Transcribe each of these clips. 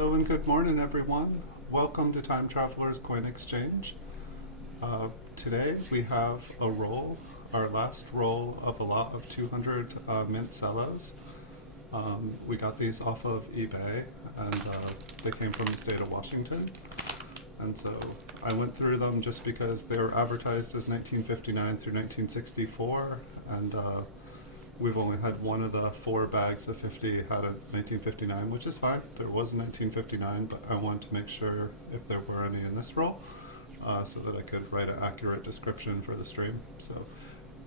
Hello and good morning, everyone. Welcome to Time Traveler's Coin Exchange. Today we have a roll, our last roll of a lot of 200 Mint Cellos. We got these off of eBay, and they came from the state of Washington. And so I went through them just because they were advertised as 1959 through 1964, and we've only had one of the 4 bags of 50 had a 1959, which is fine. There was a 1959, but I wanted to make sure if there were any in this roll, so that I could write an accurate description for the stream. So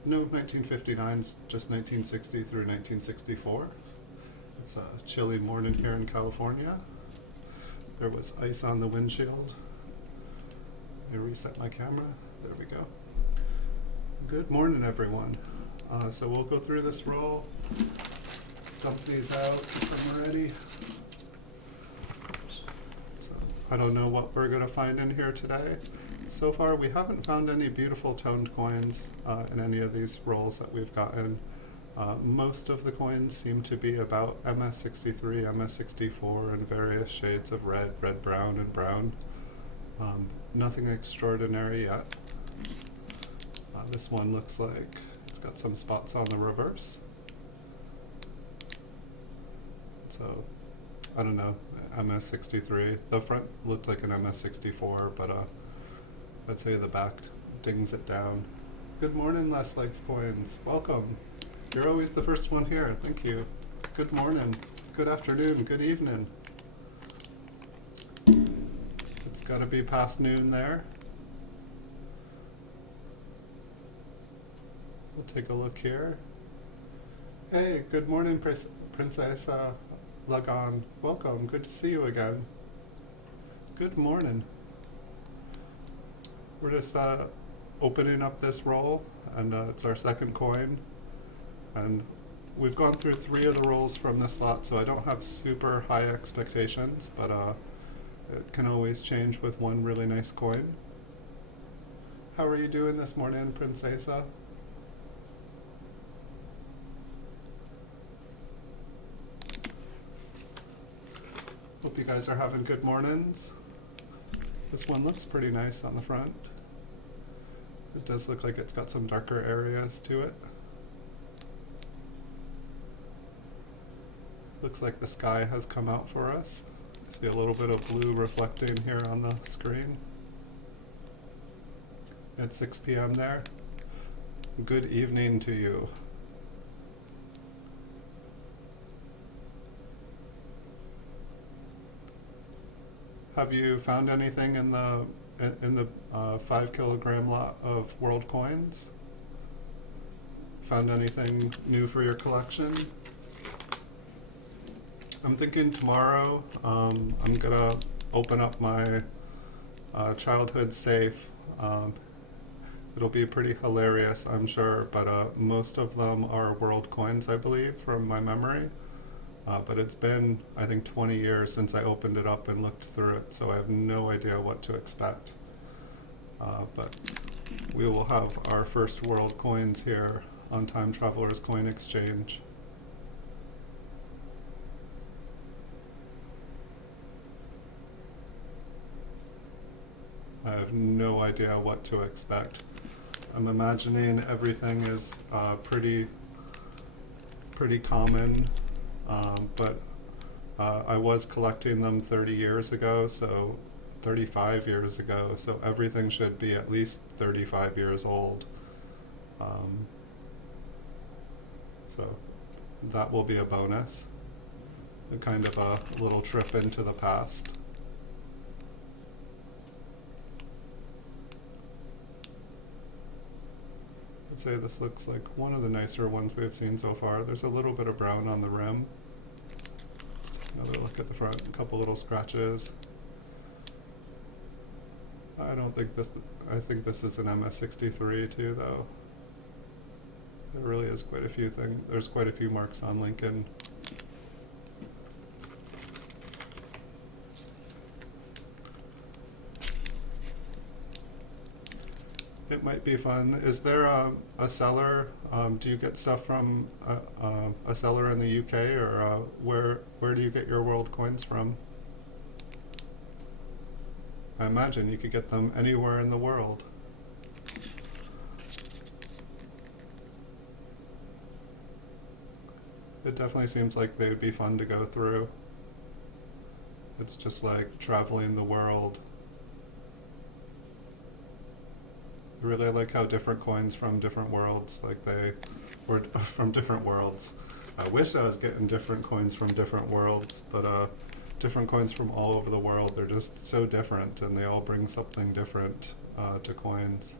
no 1959s, just 1960 through 1964. It's a chilly morning here in California. There was ice on the windshield. Let me reset my camera. There we go. Good morning, everyone. So we'll go through this roll, dump these out when we're ready. So I don't know what we're going to find in here today. So far we haven't found any beautiful toned coins in any of these rolls that we've gotten. Most of the coins seem to be about MS63, MS64, and various shades of red, red-brown, and brown. Nothing extraordinary yet. This one looks like it's got some spots on the reverse. So, I don't know, MS63. The front looked like an MS64, but I'd say the back dings it down. Good morning, Less Likes Coins. Welcome. You're always the first one here. Thank you. Good morning, good afternoon, good evening. It's got to be past noon there. We'll take a look here. Hey, good morning, Princess Lagan. Welcome. Good to see you again. Good morning. We're just opening up this roll, and it's our second coin. And we've gone through 3 of the rolls from this lot, so I don't have super high expectations, but it can always change with one really nice coin. How are you doing this morning, Princesa? Hope you guys are having good mornings. This one looks pretty nice on the front. It does look like it's got some darker areas to it. Looks like the sky has come out for us. I see a little bit of blue reflecting here on the screen. At 6 p.m. there. Good evening to you. Have you found anything in the 5 kilogram lot of world coins? Found anything new for your collection? I'm thinking tomorrow I'm gonna open up my childhood safe. It'll be pretty hilarious, I'm sure, but most of them are world coins, I believe, from my memory. But it's been, I think, 20 years since I opened it up and looked through it, so I have no idea what to expect. But we will have our first world coins here on Time Traveler's Coin Exchange. I have no idea what to expect. I'm imagining everything is pretty common. But I was collecting them 30 years ago, so 35 years ago, so everything should be at least 35 years old. So that will be a bonus, a kind of a little trip into the past. I'd say this looks like one of the nicer ones we've seen so far. There's a little bit of brown on the rim. Another look at the front, a couple little scratches. I think this is an MS63 too, though. There really is quite a few there's quite a few marks on Lincoln. It might be fun. Is there a seller? Do you get stuff from a seller in the UK, or where do you get your world coins from? I imagine you could get them anywhere in the world. It definitely seems like they would be fun to go through. It's just like traveling the world. I really like how different coins from different worlds, or from different worlds. I wish I was getting different coins from different worlds, but different coins from all over the world, they're just so different and they all bring something different to coins.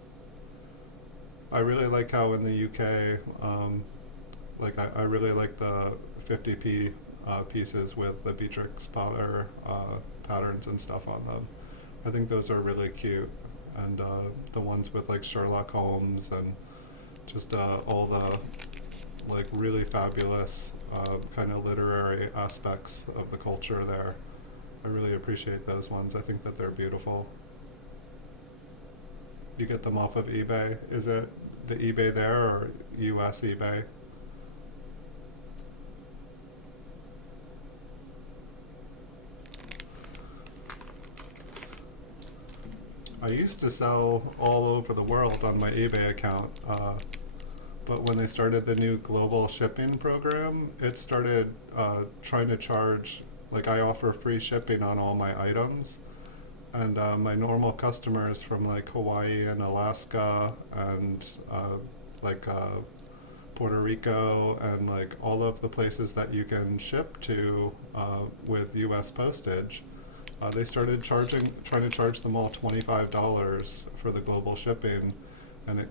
I really like how in the UK, I really like the 50p pieces with the Beatrix Potter patterns and stuff on them. I think those are really cute, and the ones with like Sherlock Holmes and just all the like really fabulous kind of literary aspects of the culture there. I really appreciate those ones. I think that they're beautiful. You get them off of eBay. Is it the eBay there or US eBay? I used to sell all over the world on my eBay account, but when they started the new global shipping program, it started trying to charge, like I offer free shipping on all my items, and my normal customers from like Hawaii and Alaska and Puerto Rico and like all of the places that you can ship to with US postage, they started trying to charge them all $25 for the global shipping, and it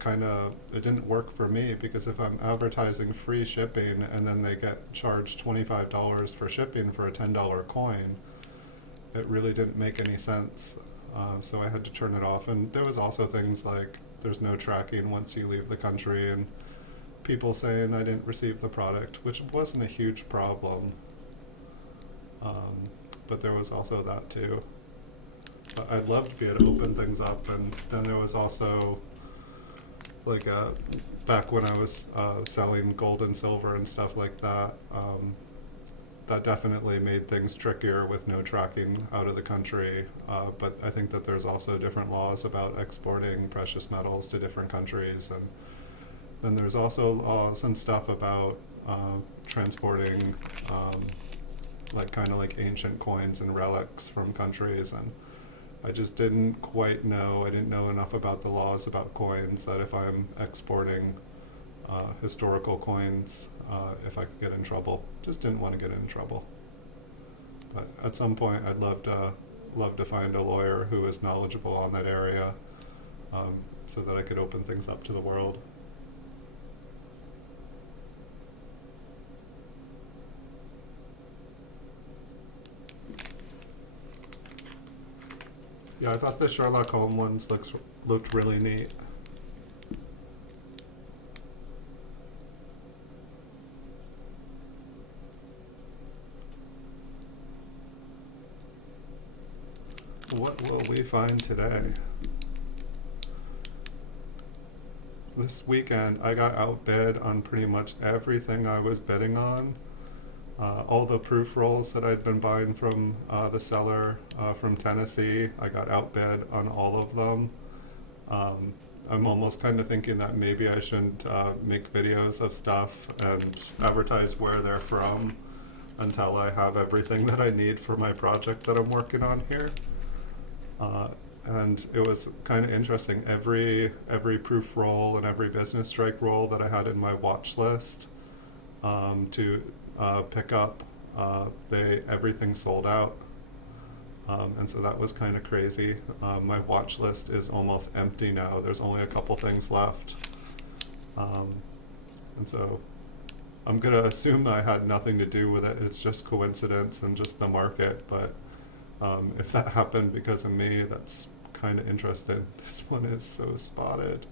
didn't work for me, because if I'm advertising free shipping and then they get charged $25 for shipping for a $10 coin, it really didn't make any sense. So I had to turn it off. And there was also things like there's no tracking once you leave the country, and people saying I didn't receive the product, which wasn't a huge problem. But there was also that too. But I'd love to be able to open things up. And then there was also like back when I was selling gold and silver and stuff like that, that definitely made things trickier with no tracking out of the country. But I think that there's also different laws about exporting precious metals to different countries. And then there's also laws and stuff about transporting like ancient coins and relics from countries. And I just didn't quite know, I didn't know enough about the laws about coins, that if I'm exporting historical coins, if I could get in trouble. Just didn't want to get in trouble. But at some point I'd love to find a lawyer who is knowledgeable on that area, so that I could open things up to the world. Yeah, I thought the Sherlock Holmes ones looked really neat. What will we find today? This weekend I got outbid on pretty much everything I was bidding on. All the proof rolls that I'd been buying from the seller from Tennessee, I got outbid on all of them. I'm almost kind of thinking that maybe I shouldn't make videos of stuff and advertise where they're from until I have everything that I need for my project that I'm working on here. And it was kind of interesting. Every proof roll and every business strike roll that I had in my watch list to pick up, everything sold out. And so that was kind of crazy. My watch list is almost empty now. There's only a couple things left. And so I'm going to assume I had nothing to do with it. It's just coincidence and just the market. But if that happened because of me, that's kind of interesting. This one is so spotted.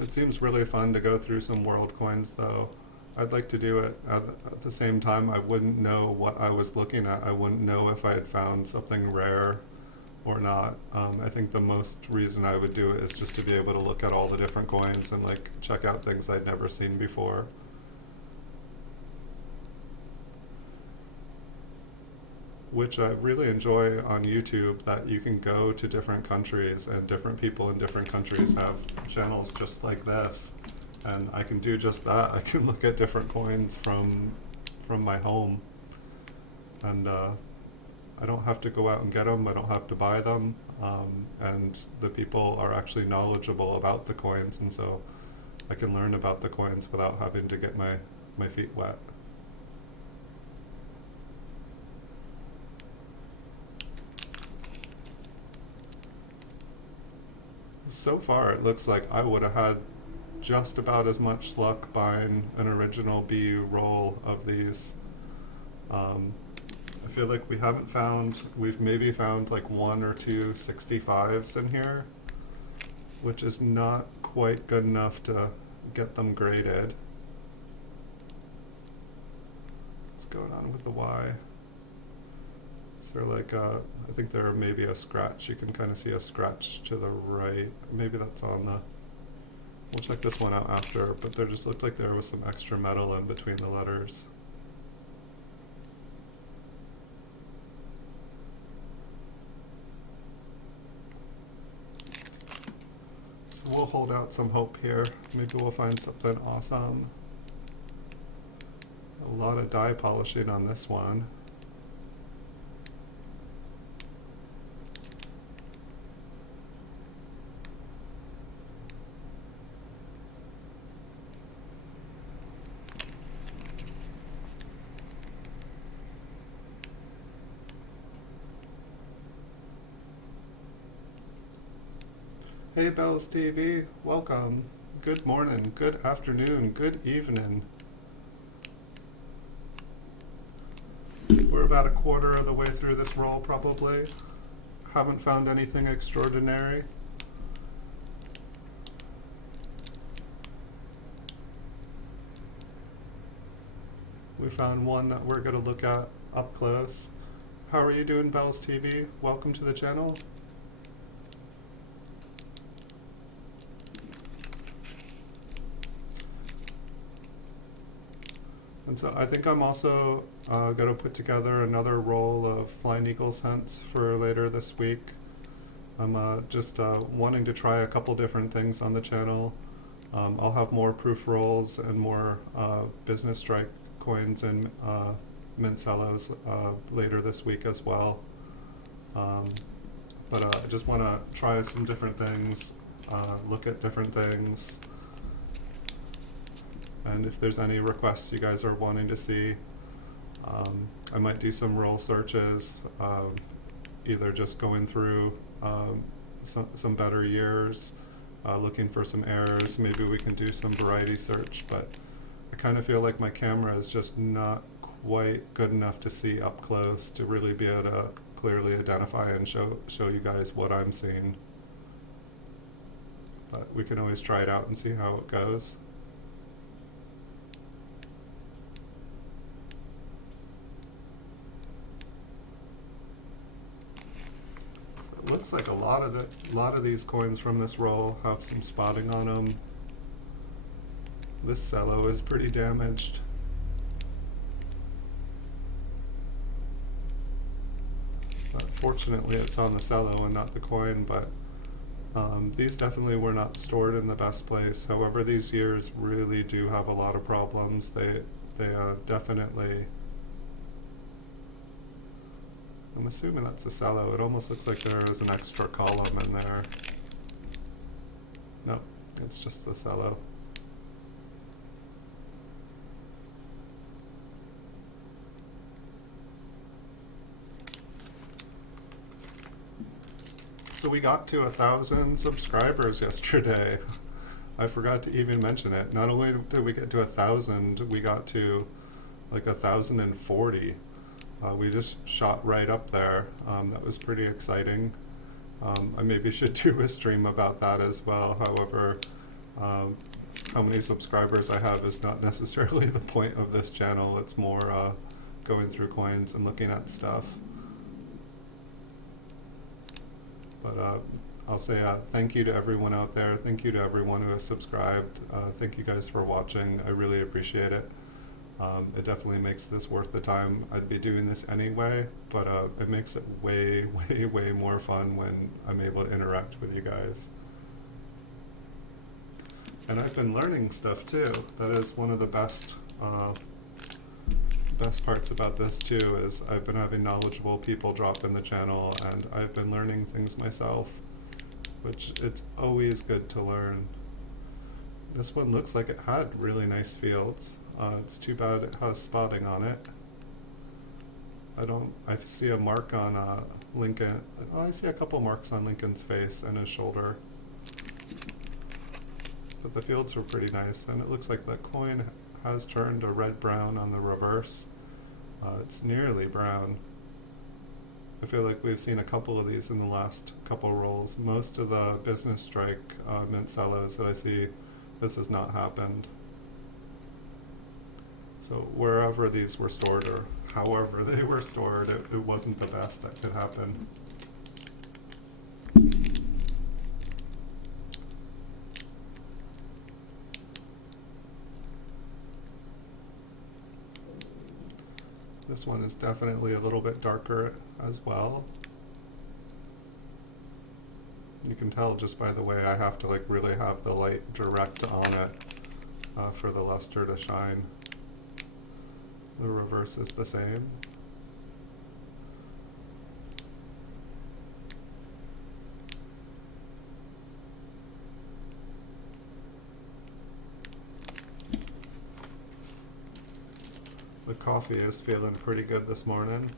It seems really fun to go through some world coins, though. I'd like to do it. At the same time, I wouldn't know what I was looking at. I wouldn't know if I had found something rare or not. I think the most reason I would do it is just to be able to look at all the different coins and like check out things I'd never seen before. Which I really enjoy on YouTube, that you can go to different countries and different people in different countries have channels just like this. And I can do just that. I can look at different coins from my home. And I don't have to go out and get them. I don't have to buy them. And the people are actually knowledgeable about the coins. And so I can learn about the coins without having to get my feet wet. So far, it looks like I would have had just about as much luck buying an original BU roll of these. I feel like we've maybe found like 1 or 2 65s in here, which is not quite good enough to get them graded. What's going on with the Y? Is there like I think there may be a scratch. You can kind of see a scratch to the right. Maybe that's on the, we'll check this one out after, but there just looked like there was some extra metal in between the letters. So we'll hold out some hope here. Maybe we'll find something awesome. A lot of die polishing on this one. Hey Bells TV, welcome. Good morning, good afternoon, good evening. We're about a quarter of the way through this roll probably. Haven't found anything extraordinary. We found one that we're going to look at up close. How are you doing, Bells TV? Welcome to the channel. And so I think I'm also going to put together another roll of Flying Eagle cents for later this week. I'm just wanting to try a couple different things on the channel. I'll have more proof rolls and more business strike coins and Mint Cellos later this week as well. But I just want to try some different things, look at different things. And if there's any requests you guys are wanting to see, I might do some roll searches, either just going through some better years, looking for some errors. Maybe we can do some variety search, but I kind of feel like my camera is just not quite good enough to see up close to really be able to clearly identify and show you guys what I'm seeing. But we can always try it out and see how it goes. It looks like a lot of these coins from this roll have some spotting on them. This cello is pretty damaged. Fortunately, it's on the cello and not the coin, but these definitely were not stored in the best place. However, these years really do have a lot of problems. They definitely. I'm assuming that's a cello. It almost looks like there is an extra column in there. No, it's just the cello. So we got to 1,000 subscribers yesterday. I forgot to even mention it. Not only did we get to 1,000, we got to like 1,040. We just shot right up there. That was pretty exciting. I maybe should do a stream about that as well. However, how many subscribers I have is not necessarily the point of this channel. It's more going through coins and looking at stuff. But I'll say thank you to everyone out there. Thank you to everyone who has subscribed. Thank you guys for watching. I really appreciate it. It definitely makes this worth the time. I'd be doing this anyway, but it makes it way, way, way more fun when I'm able to interact with you guys. And I've been learning stuff too. That is one of the best parts about this too, is I've been having knowledgeable people drop in the channel, and I've been learning things myself, which it's always good to learn. This one looks like it had really nice fields. It's too bad it has spotting on it. I see a mark on Lincoln. Oh, I see a couple marks on Lincoln's face and his shoulder. But the fields were pretty nice, and it looks like the coin has turned a red-brown on the reverse. It's nearly brown. I feel like we've seen a couple of these in the last couple rolls. Most of the business strike Mint Cellos that I see, this has not happened. So wherever these were stored, or however they were stored, it wasn't the best that could happen. This one is definitely a little bit darker as well. You can tell just by the way I have to really have the light direct on it for the luster to shine. The reverse is the same. The coffee is feeling pretty good this morning.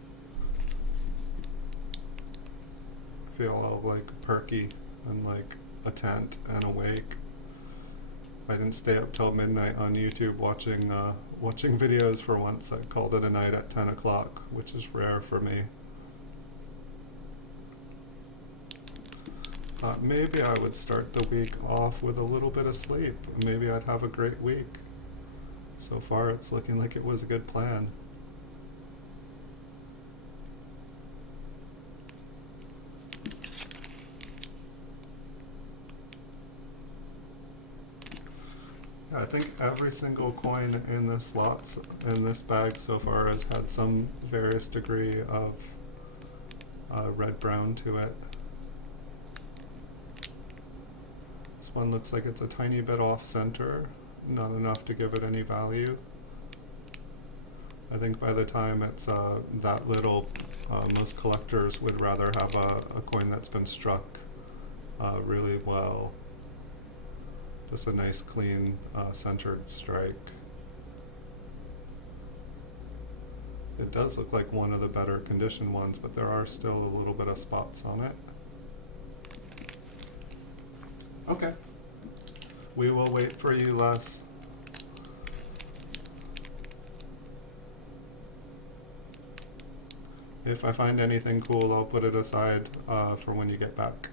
I feel all perky and attent and awake. I didn't stay up till midnight on YouTube watching videos for once. I called it a night at 10 o'clock, which is rare for me. Maybe I would start the week off with a little bit of sleep. Maybe I'd have a great week. So far, it's looking like it was a good plan. I think every single coin in this bag so far has had some various degree of red-brown to it. This one looks like it's a tiny bit off-center. Not enough to give it any value. I think by the time it's that little, most collectors would rather have a coin that's been struck really well. Just a nice, clean, centered strike. It does look like one of the better conditioned ones, but there are still a little bit of spots on it. Okay. We will wait for you, Les. If I find anything cool, I'll put it aside for when you get back.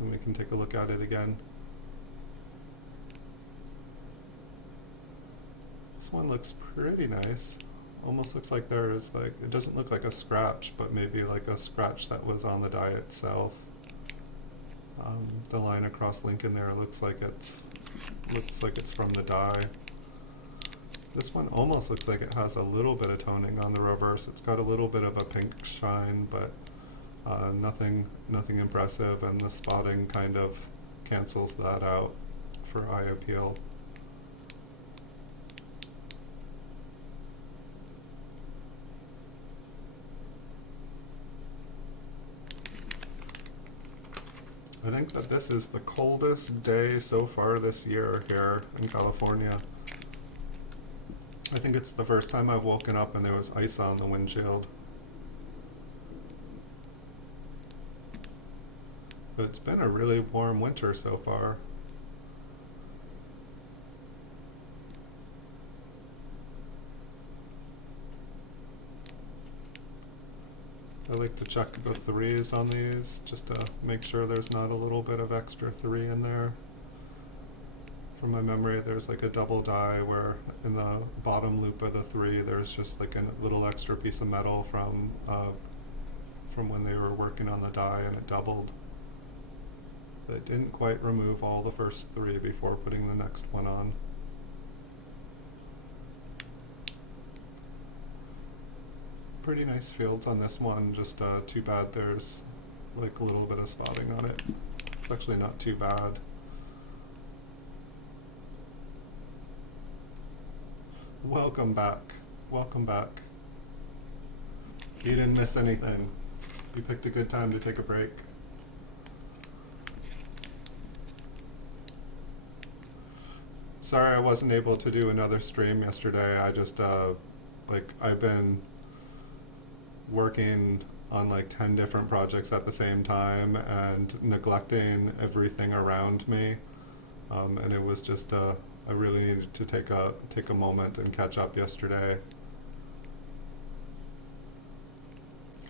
And we can take a look at it again. This one looks pretty nice. Almost looks like there is it doesn't look like a scratch, but maybe a scratch that was on the die itself. The line across Lincoln there looks like it's from the die. This one almost looks like it has a little bit of toning on the reverse. It's got a little bit of a pink shine, but nothing impressive, and the spotting kind of cancels that out for eye appeal. I think that this is the coldest day so far this year here in California. I think it's the first time I've woken up and there was ice on the windshield. But it's been a really warm winter so far. I like to check the threes on these just to make sure there's not a little bit of extra 3 in there. From my memory, there's a double die where in the bottom loop of the 3 there's just a little extra piece of metal from from when they were working on the die, and it doubled. They didn't quite remove all the first 3 before putting the next one on. Pretty nice fields on this one, just too bad there's like a little bit of spotting on it. It's actually not too bad. Welcome back. Welcome back. You didn't miss anything. You picked a good time to take a break. Sorry I wasn't able to do another stream yesterday. I just, I've been working on like 10 different projects at the same time and neglecting everything around me. And it was just, I really needed to take a moment and catch up yesterday.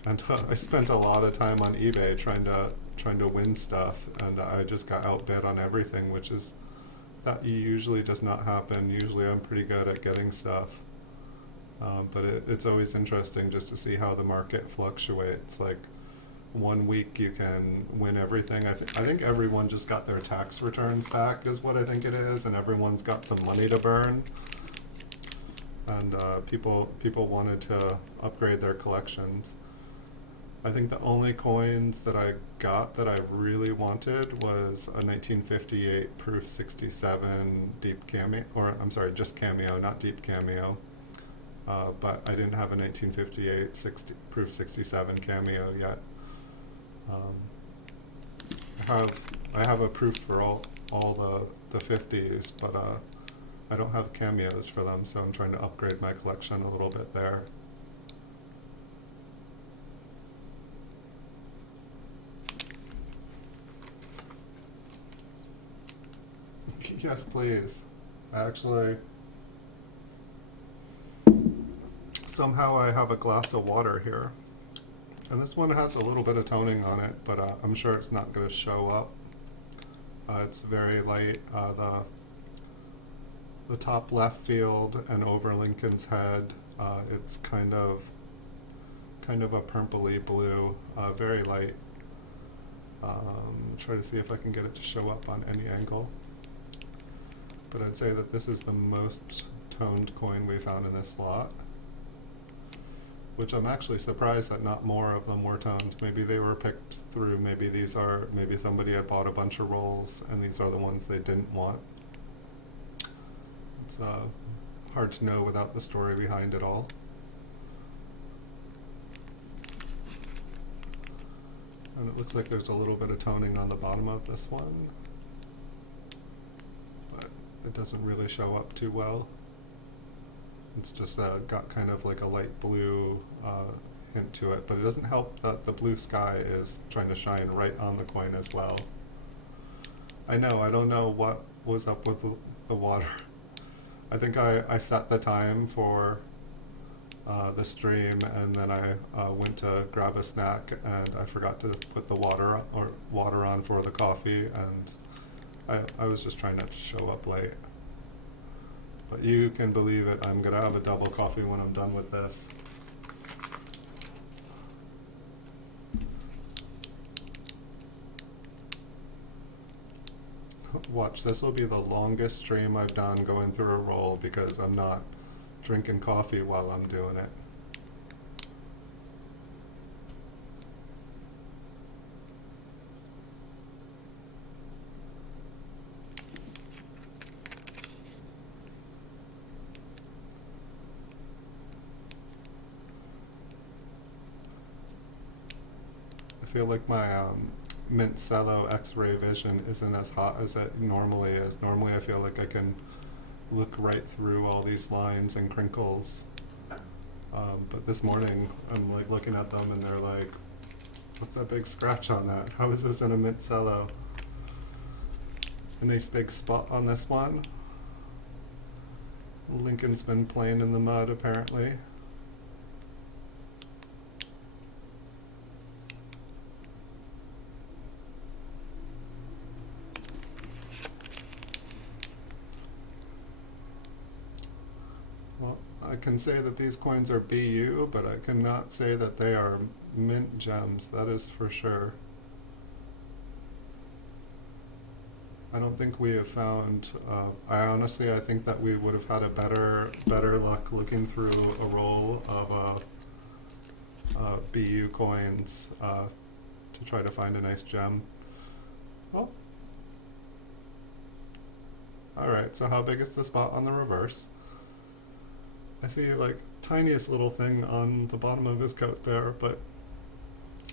And I spent a lot of time on eBay trying to win stuff, and I just got outbid on everything, which is, that usually does not happen. Usually I'm pretty good at getting stuff. But it's always interesting just to see how the market fluctuates. Like, one week you can win everything. I think everyone just got their tax returns back is what I think it is, and everyone's got some money to burn. And people wanted to upgrade their collections. I think the only coins that I got that I really wanted was a 1958 Proof 67 Deep Cameo, or I'm sorry, just Cameo, not Deep Cameo. But I didn't have a 1958 Proof 67 Cameo yet. I have a proof for all the 50s, but I don't have cameos for them, so I'm trying to upgrade my collection a little bit there. Yes, please. Actually, somehow I have a glass of water here. And this one has a little bit of toning on it, but I'm sure it's not going to show up. It's very light. The top left field and over Lincoln's head, it's kind of a purpley blue, very light. Try to see if I can get it to show up on any angle. But I'd say that this is the most toned coin we found in this lot, which I'm actually surprised that not more of them were toned. Maybe they were picked through, maybe somebody had bought a bunch of rolls and these are the ones they didn't want. It's hard to know without the story behind it all. And it looks like there's a little bit of toning on the bottom of this one, but it doesn't really show up too well. It's just got kind of like a light blue hint to it, but it doesn't help that the blue sky is trying to shine right on the coin as well. I don't know what was up with the water. I think I set the time for the stream, and then I went to grab a snack, and I forgot to put the water on for the coffee, and I was just trying not to show up late. But you can believe it, I'm gonna have a double coffee when I'm done with this. Watch, this will be the longest stream I've done going through a roll because I'm not drinking coffee while I'm doing it. I feel like my Mint Cello X-ray vision isn't as hot as it normally is. Normally I feel like I can look right through all these lines and crinkles. But this morning I'm like looking at them and they're like, what's that big scratch on that? How is this in a Mint Cello? A nice big spot on this one. Lincoln's been playing in the mud apparently. can say that these coins are BU, but I cannot say that they are mint gems, that is for sure. I don't think we have found, I think that we would have had a better luck looking through a roll of BU coins to try to find a nice gem. Well, alright, so how big is the spot on the reverse? I see like tiniest little thing on the bottom of his coat there, but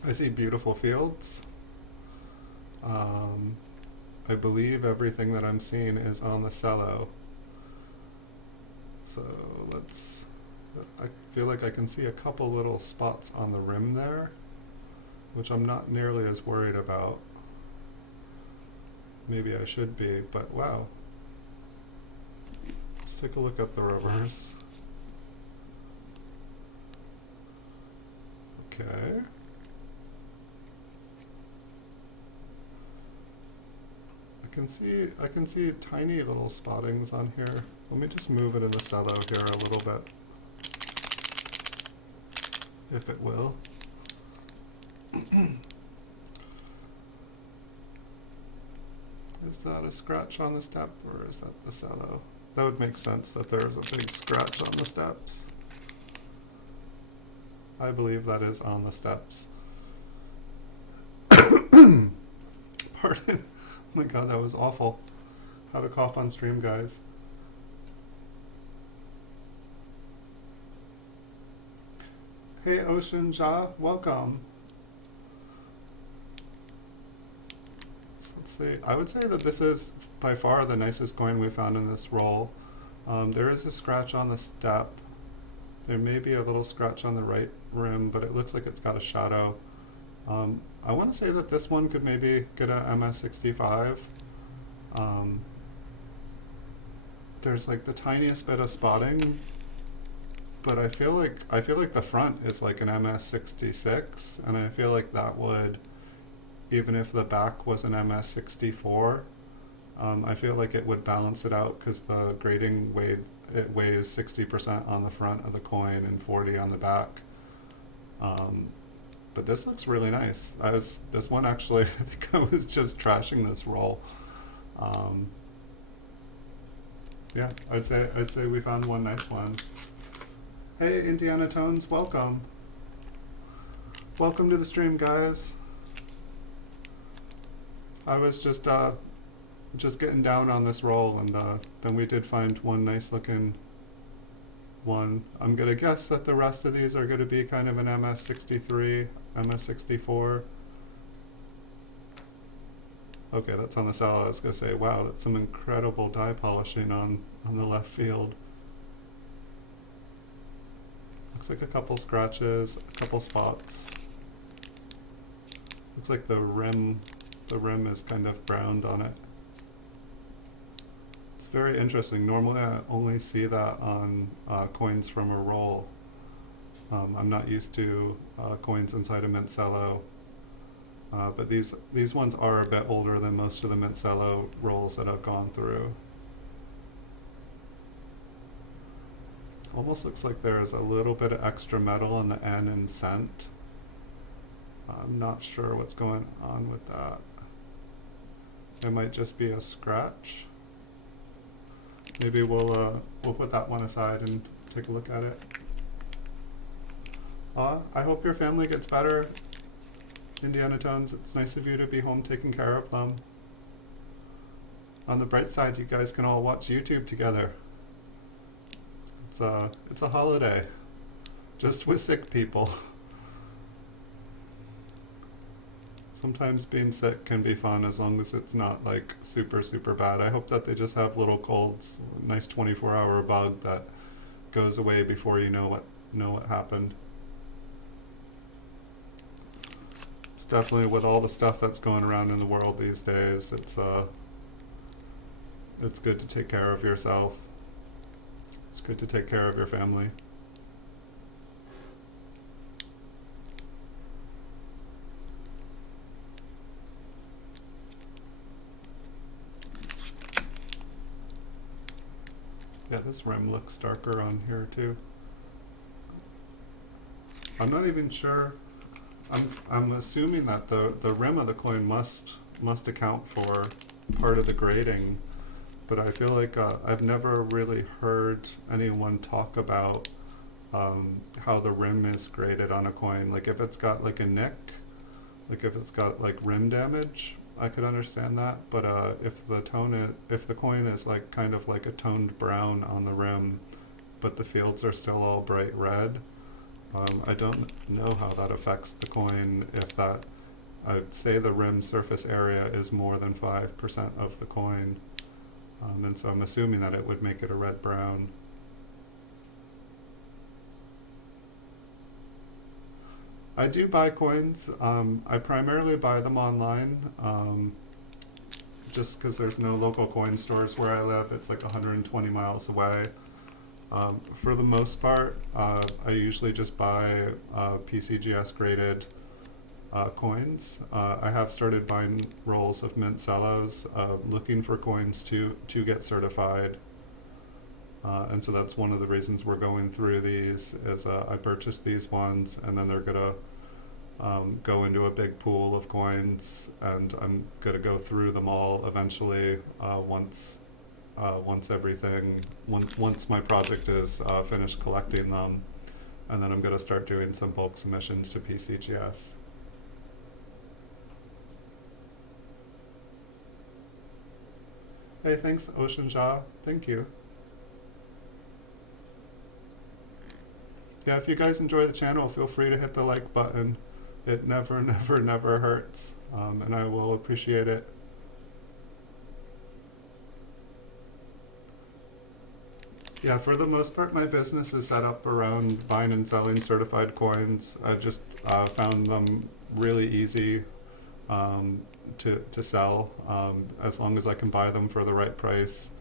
I see beautiful fields. I believe everything that I'm seeing is on the cello. So I feel like I can see a couple little spots on the rim there, which I'm not nearly as worried about. Maybe I should be, but wow. Let's take a look at the reverse. Okay. I can see tiny little spottings on here. Let me just move it in the cello here a little bit, if it will. Is that a scratch on the step, or is that the cello? That would make sense that there is a big scratch on the steps. I believe that is on the steps. Pardon. Oh my god, that was awful. How to cough on stream, guys. Hey Ocean Ja, welcome. So let's see. I would say that this is by far the nicest coin we found in this roll. There is a scratch on the step. There may be a little scratch on the right rim, but it looks like it's got a shadow. I want to say that this one could maybe get a MS65. There's like the tiniest bit of spotting, but I feel like the front is like an MS66, and I feel like that would, even if the back was an MS64, I feel like it would balance it out, because the grading weighs 60% on the front of the coin and 40 on the back. But this looks really nice. This one actually, I think I was just trashing this roll. Yeah, I'd say we found one nice one. Hey Indiana Tones, welcome. Welcome to the stream, guys. I was just getting down on this roll, and then we did find one nice looking one. I'm gonna guess that the rest of these are gonna be kind of an MS63, MS64. Okay, that's on the cello. I was gonna say, wow, that's some incredible die polishing on the left field. Looks like a couple scratches, a couple spots. Looks like the rim is kind of browned on it. It's very interesting. Normally I only see that on coins from a roll. I'm not used to coins inside a Mint Cello, but these ones are a bit older than most of the Mint Cello rolls that I've gone through. Almost looks like there's a little bit of extra metal on the N in cent. I'm not sure what's going on with that. It might just be a scratch. Maybe we'll put that one aside and take a look at it. I hope your family gets better, Indiana Tones. It's nice of you to be home taking care of them. On the bright side, you guys can all watch YouTube together. It's a holiday, just with sick people. Sometimes being sick can be fun, as long as it's not like super bad. I hope that they just have little colds, a nice 24-hour bug that goes away before you know what happened. It's definitely, with all the stuff that's going around in the world these days, it's good to take care of yourself. It's good to take care of your family. Yeah, this rim looks darker on here too. I'm not even sure. I'm assuming that the rim of the coin must account for part of the grading, but I feel like I've never really heard anyone talk about how the rim is graded on a coin. Like if it's got like a nick, like if it's got like rim damage, I could understand that. But if the coin is like kind of like a toned brown on the rim, but the fields are still all bright red, I don't know how that affects the coin. If that, I'd say the rim surface area is more than 5% of the coin, and so I'm assuming that it would make it a red brown. I do buy coins. I primarily buy them online, just because there's no local coin stores where I live. It's like 120 miles away. For the most part, I usually just buy PCGS graded coins. I have started buying rolls of Mint Cellos, looking for coins to get certified. And so that's one of the reasons we're going through these is I purchased these ones, and then they're gonna go into a big pool of coins, and I'm gonna go through them all eventually once my project is finished collecting them, and then I'm gonna start doing some bulk submissions to PCGS. Hey, thanks, Ocean Jha. Thank you. Yeah, if you guys enjoy the channel, feel free to hit the like button. It never, never hurts, and I will appreciate it. Yeah, for the most part, my business is set up around buying and selling certified coins. I've just found them really easy to sell, as long as I can buy them for the right price.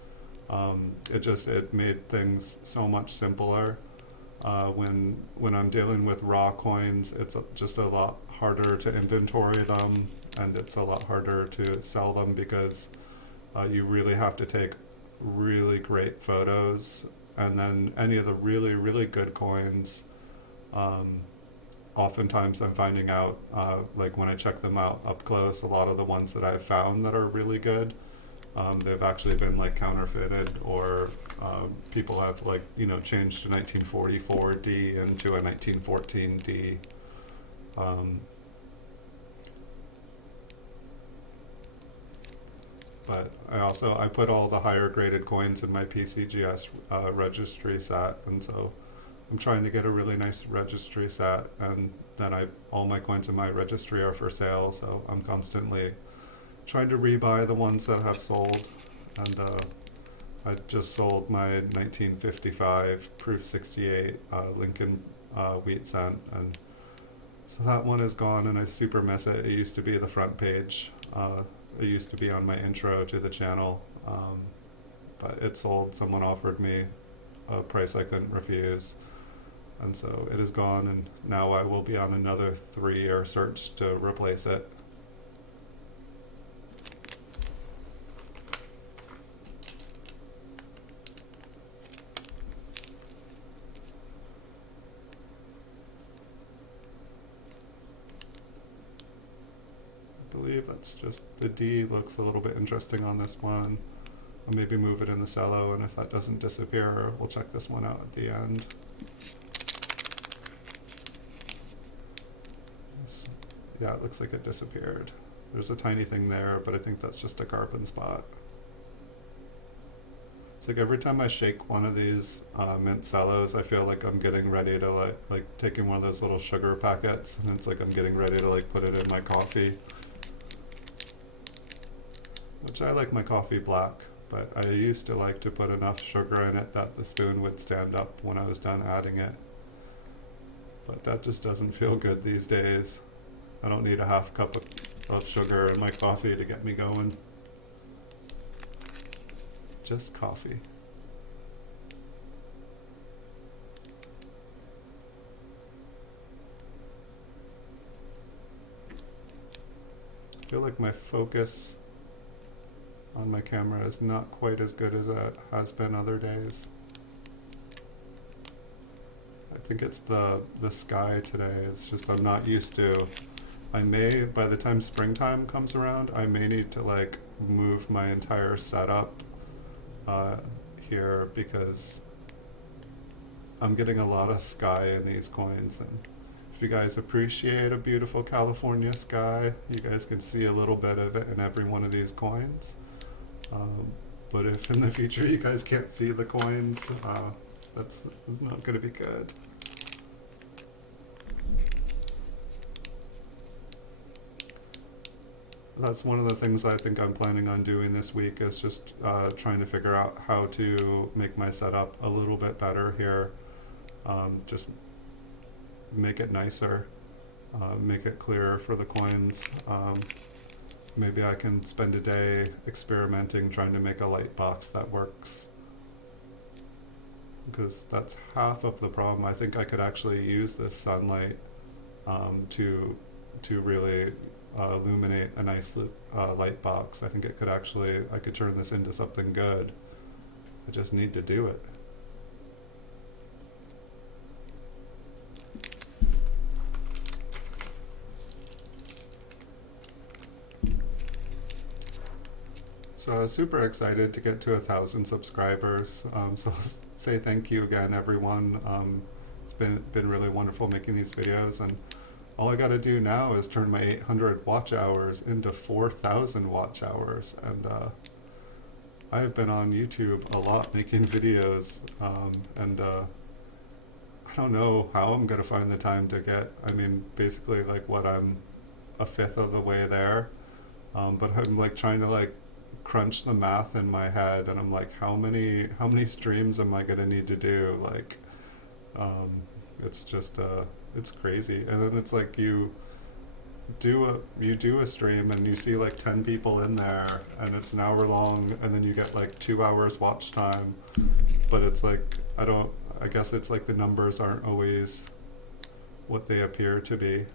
It made things so much simpler. When I'm dealing with raw coins, it's just a lot harder to inventory them, and it's a lot harder to sell them because you really have to take really great photos, and then any of the really good coins, oftentimes I'm finding out, like when I check them out up close, a lot of the ones that I've found that are really good, they've actually been like counterfeited, or people have like, changed a 1944 D into a 1914 D. But I put all the higher graded coins in my PCGS registry set, and so I'm trying to get a really nice registry set, and then all my coins in my registry are for sale, so I'm constantly trying to rebuy the ones that have sold. And I just sold my 1955 Proof 68 Lincoln wheat cent, and so that one is gone, and I super miss it. It used to be the front page. It used to be on my intro to the channel, but it sold. Someone offered me a price I couldn't refuse, and so it is gone, and now I will be on another 3-year search to replace it. I believe that's just the D looks a little bit interesting on this one. I'll maybe move it in the cello, and if that doesn't disappear, we'll check this one out at the end. Yeah, it looks like it disappeared. There's a tiny thing there, but I think that's just a carbon spot. It's like every time I shake one of these Mint Cellos, I feel like I'm getting ready to like taking one of those little sugar packets, and it's like I'm getting ready to like put it in my coffee. Which I like my coffee black, but I used to like to put enough sugar in it that the spoon would stand up when I was done adding it. But that just doesn't feel good these days. I don't need a half cup of sugar in my coffee to get me going. Just coffee. I feel like my focus on my camera is not quite as good as it has been other days. I think it's the sky today. It's just I'm not used to. I may, by the time springtime comes around, I may need to like move my entire setup here because I'm getting a lot of sky in these coins. And if you guys appreciate a beautiful California sky, you guys can see a little bit of it in every one of these coins. But if in the future you guys can't see the coins, that's not going to be good. That's one of the things I think I'm planning on doing this week is just trying to figure out how to make my setup a little bit better here. Just make it nicer, make it clearer for the coins. Maybe I can spend a day experimenting trying to make a light box that works. Because that's half of the problem. I think I could actually use this sunlight to really illuminate a nice light box. I think I could turn this into something good. I just need to do it. So I was super excited to get to 1,000 subscribers. So say thank you again, everyone. It's been really wonderful making these videos, and all I got to do now is turn my 800 watch hours into 4,000 watch hours. And I have been on YouTube a lot making videos, and I don't know how I'm going to find the time to get, basically like I'm a fifth of the way there. But I'm like trying to like crunch the math in my head, and I'm like, how many streams am I going to need to do? Like, it's just it's crazy. And then it's like you do a stream and you see like 10 people in there and it's an hour long, and then you get like 2 hours watch time, but it's like I guess it's like the numbers aren't always what they appear to be.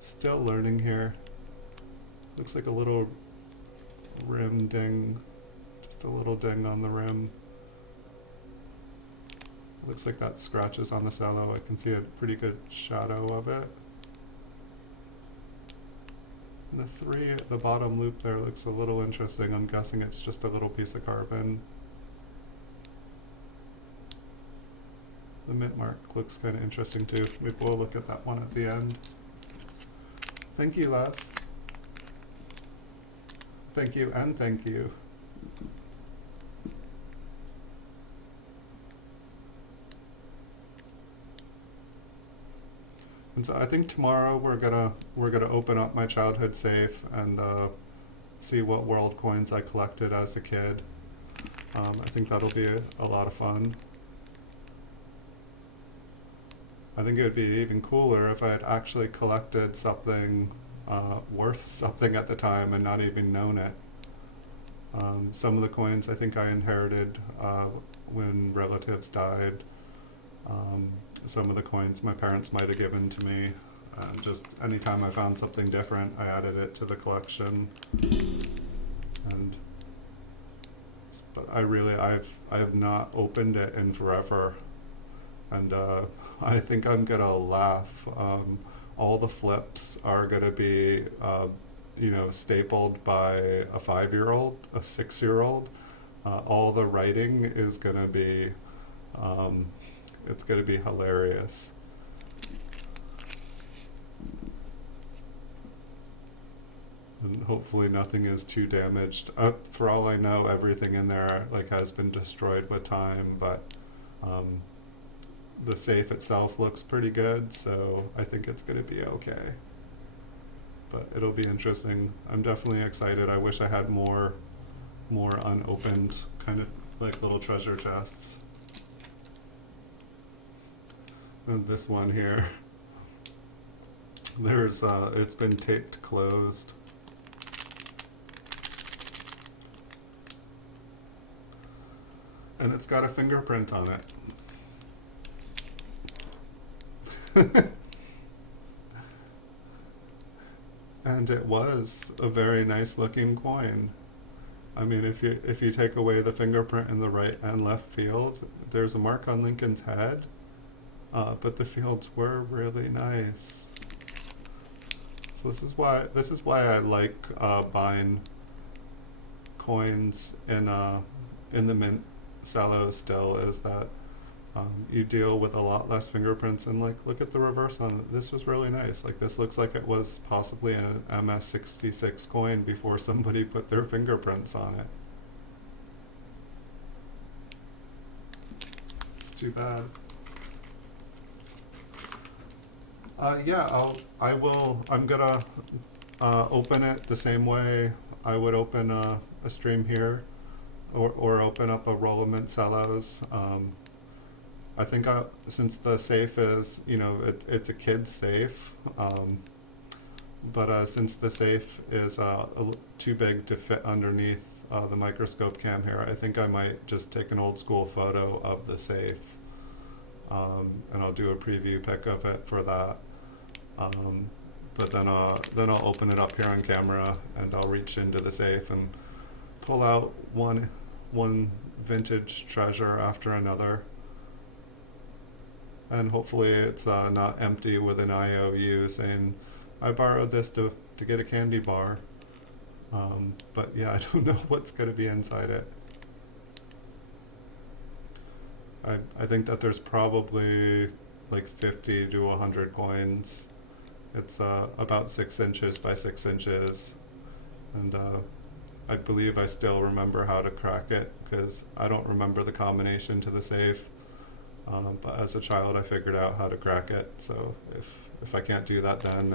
Still learning here. Looks like a little rim ding, just a little ding on the rim. Looks like that scratches on the cello. I can see a pretty good shadow of it. And the bottom loop there looks a little interesting. I'm guessing it's just a little piece of carbon. The mint mark looks kind of interesting too. Maybe we'll look at that one at the end. Thank you, Les. Thank you and thank you. And so I think tomorrow we're gonna open up my childhood safe and see what world coins I collected as a kid. I think that'll be a lot of fun. I think it would be even cooler if I had actually collected something worth something at the time and not even known it. Some of the coins I think I inherited when relatives died. Some of the coins my parents might have given to me. Just anytime I found something different, I added it to the collection. But I have not opened it in forever, and I think I'm gonna laugh. All the flips are gonna be, stapled by a 5-year-old, a 6-year-old. All the writing is gonna be, it's gonna be hilarious. And hopefully nothing is too damaged. For all I know, everything in there has been destroyed with time, but the safe itself looks pretty good, so I think it's going to be okay. But it'll be interesting. I'm definitely excited. I wish I had more unopened kind of like little treasure chests. And this one here, there's it's been taped closed. And it's got a fingerprint on it. And it was a very nice looking coin. I mean, if you take away the fingerprint in the right and left field, there's a mark on Lincoln's head, but the fields were really nice. So this is why I like buying coins in the Mint Cello still, is that you deal with a lot less fingerprints, and like look at the reverse on it. This was really nice. Like this looks like it was possibly an MS-66 coin before somebody put their fingerprints on it. It's too bad. Yeah, I'm gonna open it the same way I would open a stream here, or open up a roll of Mint Cellos. I think since the safe is, it's a kid's safe, but since the safe is too big to fit underneath the microscope cam here, I think I might just take an old school photo of the safe, and I'll do a preview pic of it for that. But then I'll open it up here on camera, and I'll reach into the safe and pull out one vintage treasure after another. And hopefully it's not empty with an IOU saying, I borrowed this to get a candy bar. But yeah, I don't know what's going to be inside it. I think that there's probably like 50 to 100 coins. It's about 6 inches by 6 inches. And I believe I still remember how to crack it, because I don't remember the combination to the safe. But as a child, I figured out how to crack it. So if I can't do that, then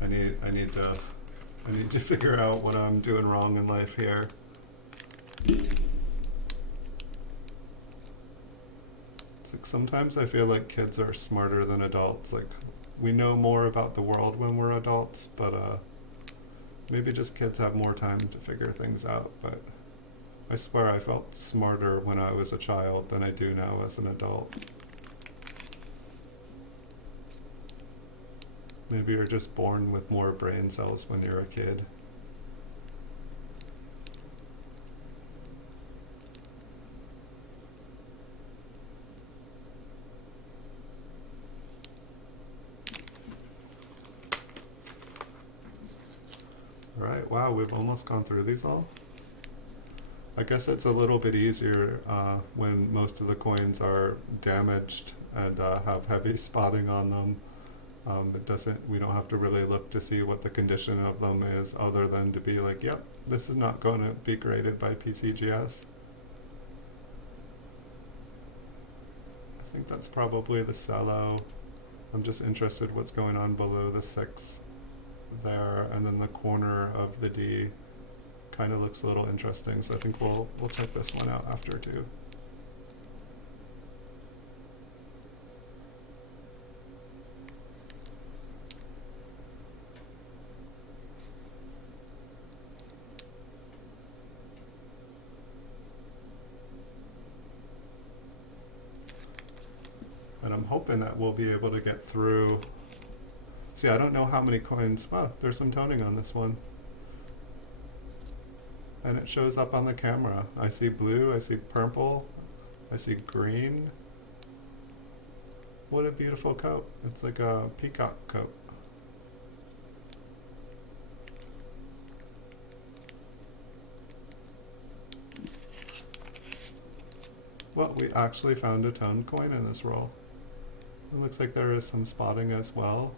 I need to figure out what I'm doing wrong in life here. It's like sometimes I feel like kids are smarter than adults. Like we know more about the world when we're adults, but maybe just kids have more time to figure things out. But I swear I felt smarter when I was a child than I do now as an adult. Maybe you're just born with more brain cells when you're a kid. Alright, wow, we've almost gone through these all. I guess it's a little bit easier when most of the coins are damaged and have heavy spotting on them. We don't have to really look to see what the condition of them is, other than to be like, yep, this is not going to be graded by PCGS. I think that's probably the Cello. I'm just interested what's going on below the 6 there, and then the corner of the D kind of looks a little interesting, so I think we'll check this one out after too. And I'm hoping that we'll be able to get through. See, I don't know how many coins. Wow, there's some toning on this one. And it shows up on the camera. I see blue, I see purple, I see green. What a beautiful coat. It's like a peacock coat. Well, we actually found a toned coin in this roll. It looks like there is some spotting as well.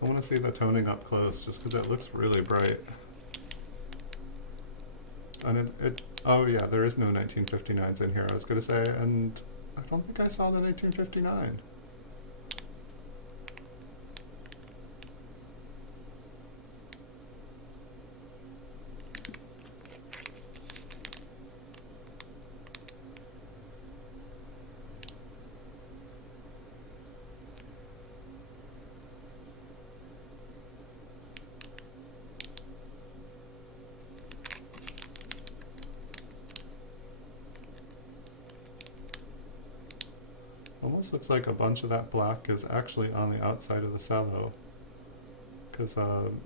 I want to see the toning up close just because it looks really bright. And oh yeah, there is no 1959s in here, I was going to say, and I don't think I saw the 1959. Almost looks like a bunch of that black is actually on the outside of the cello, because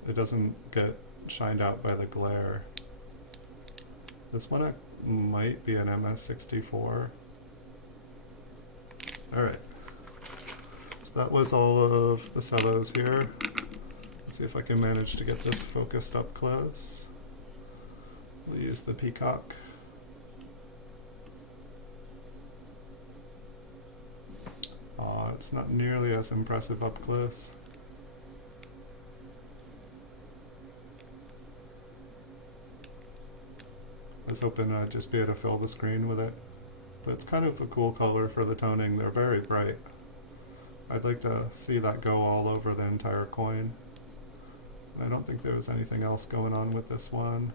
it doesn't get shined out by the glare. This one might be an MS64. Alright. So that was all of the cellos here. Let's see if I can manage to get this focused up close. We'll use the peacock. It's not nearly as impressive up close. I was hoping I'd just be able to fill the screen with it. But it's kind of a cool color for the toning. They're very bright. I'd like to see that go all over the entire coin. I don't think there was anything else going on with this one.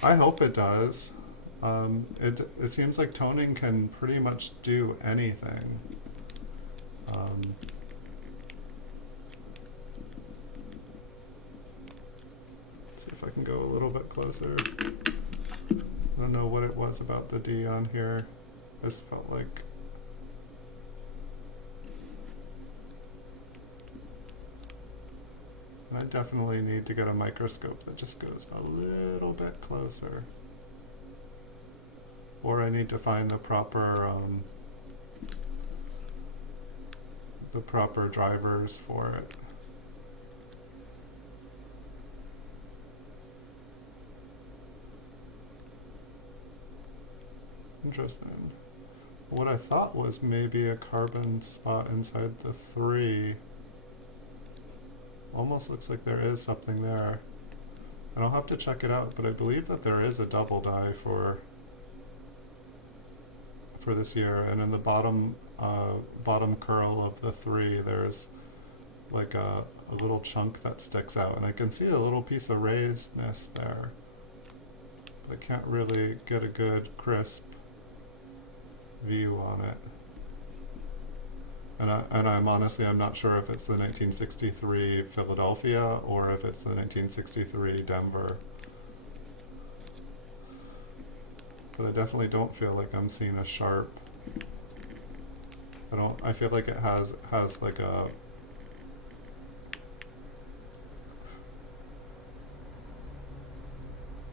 I hope it does. It seems like toning can pretty much do anything. Let's see if I can go a little bit closer. I don't know what it was about the D on here. This felt like I definitely need to get a microscope that just goes a little bit closer. Or I need to find the proper drivers for it. Interesting. What I thought was maybe a carbon spot inside the 3. Almost looks like there is something there. And I'll have to check it out, but I believe that there is a double die for this year. And in the bottom curl of the 3, there's like a little chunk that sticks out, and I can see a little piece of raisedness there. But I can't really get a good crisp view on it. And I'm not sure if it's the 1963 Philadelphia or if it's the 1963 Denver. But I definitely don't feel like I'm seeing a sharp. I feel like it has like a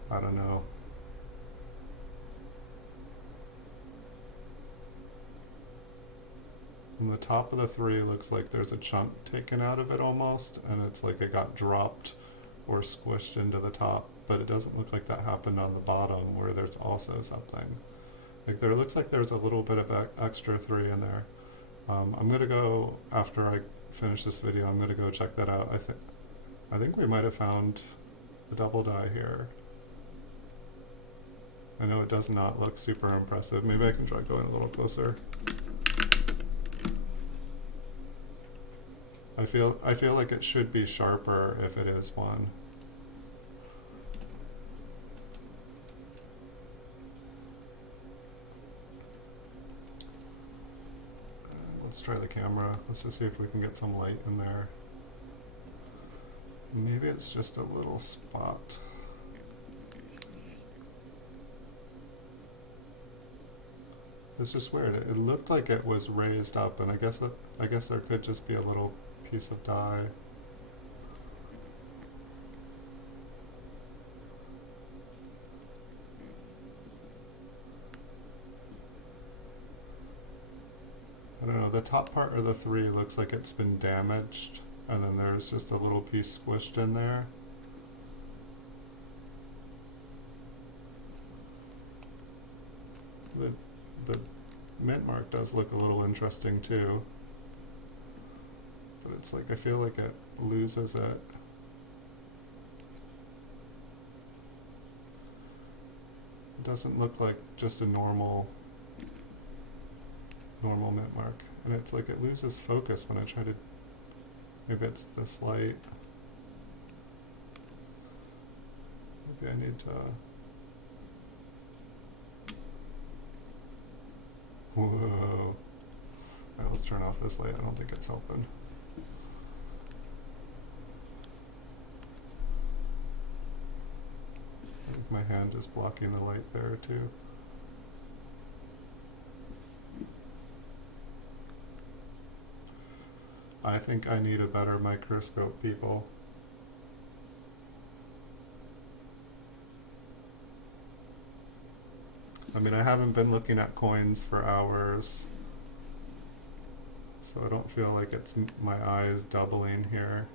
I don't know. From the top of the 3 looks like there's a chunk taken out of it almost, and it's like it got dropped or squished into the top, but it doesn't look like that happened on the bottom where there's also something. Like there looks like there's a little bit of extra 3 in there. I'm gonna go, after I finish this video, I'm gonna go check that out. I think we might have found the double die here. I know it does not look super impressive. Maybe I can try going a little closer. I feel like it should be sharper if it is one. Let's try the camera. Let's just see if we can get some light in there. Maybe it's just a little spot. It's just weird. It looked like it was raised up, and I guess there could just be a little piece of dye. I don't know, the top part of the 3 looks like it's been damaged, and then there's just a little piece squished in there. The mint mark does look a little interesting too. But it's like, I feel like it loses it. It doesn't look like just a normal mint mark. And it's like it loses focus when I try to, maybe it's this light. Maybe I need to, whoa. Alright, let's turn off this light. I don't think it's helping. I think my hand is blocking the light there too. I think I need a better microscope, people. I mean, I haven't been looking at coins for hours, so I don't feel like it's my eyes doubling here.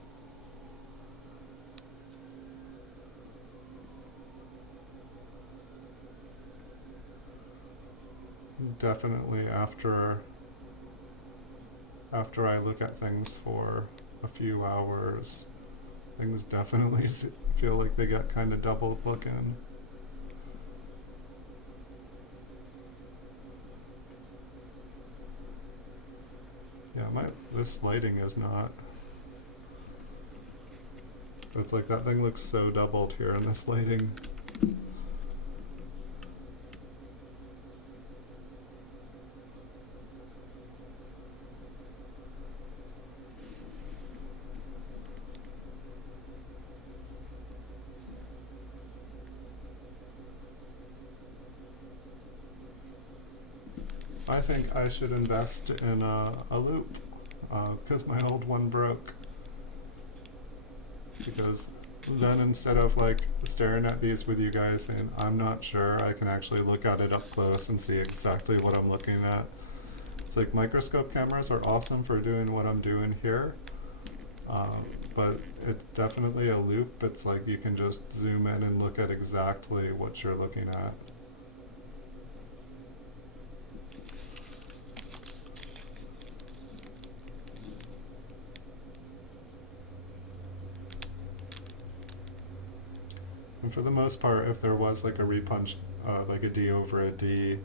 Definitely after I look at things for a few hours, things definitely feel like they get kind of double looking. Yeah, this lighting is not. It's like that thing looks so doubled here in this lighting. I think I should invest in a loop, because my old one broke. Because then instead of like staring at these with you guys and I'm not sure, I can actually look at it up close and see exactly what I'm looking at. It's like microscope cameras are awesome for doing what I'm doing here, but it's definitely a loop. It's like you can just zoom in and look at exactly what you're looking at. And for the most part, if there was like a repunch, like a D over a D,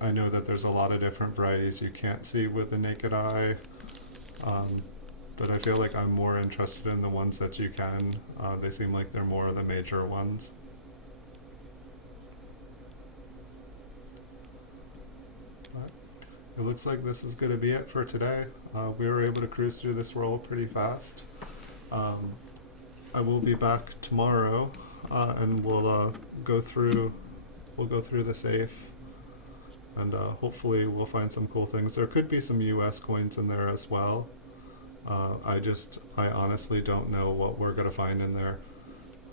I know that there's a lot of different varieties you can't see with the naked eye, but I feel like I'm more interested in the ones that you can. They seem like they're more of the major ones. But it looks like this is going to be it for today. We were able to cruise through this roll pretty fast. I will be back tomorrow, and we'll go through the safe, and hopefully we'll find some cool things. There could be some US coins in there as well. I honestly don't know what we're gonna find in there.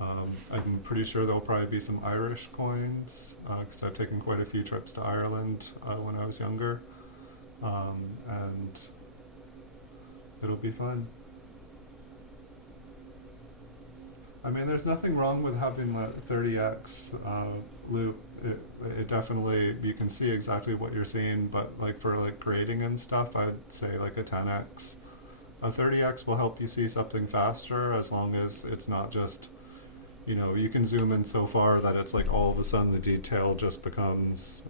I'm pretty sure there'll probably be some Irish coins, because I've taken quite a few trips to Ireland when I was younger, and it'll be fun. I mean, there's nothing wrong with having a 30x loop. It definitely, you can see exactly what you're seeing, but like for like grading and stuff, I'd say like a 10x. A 30x will help you see something faster, as long as it's not just, you can zoom in so far that it's like all of a sudden the detail just becomes,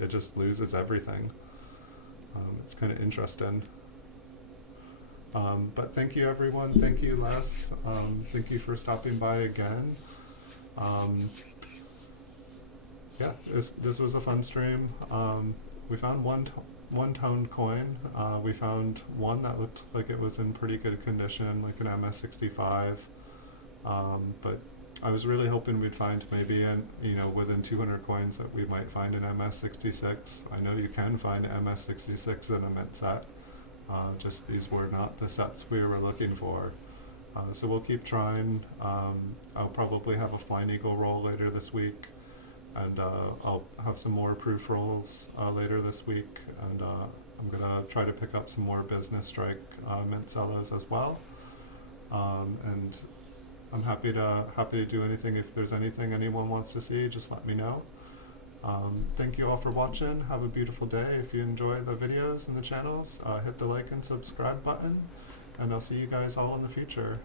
it just loses everything. It's kind of interesting. But thank you, everyone. Thank you, Les. Thank you for stopping by again. Yeah, this was a fun stream. We found one-tone coin. We found one that looked like it was in pretty good condition, like an MS65. But I was really hoping we'd find maybe within 200 coins that we might find an MS66. I know you can find MS66 in a Mint set. Just these were not the sets we were looking for. So we'll keep trying. I'll probably have a Flying Eagle roll later this week, and I'll have some more proof rolls later this week, and I'm gonna try to pick up some more Business Strike Mint Cellos as well. And I'm happy to do anything. If there's anything anyone wants to see, just let me know. Thank you all for watching. Have a beautiful day. If you enjoy the videos and the channels, hit the like and subscribe button, and I'll see you guys all in the future.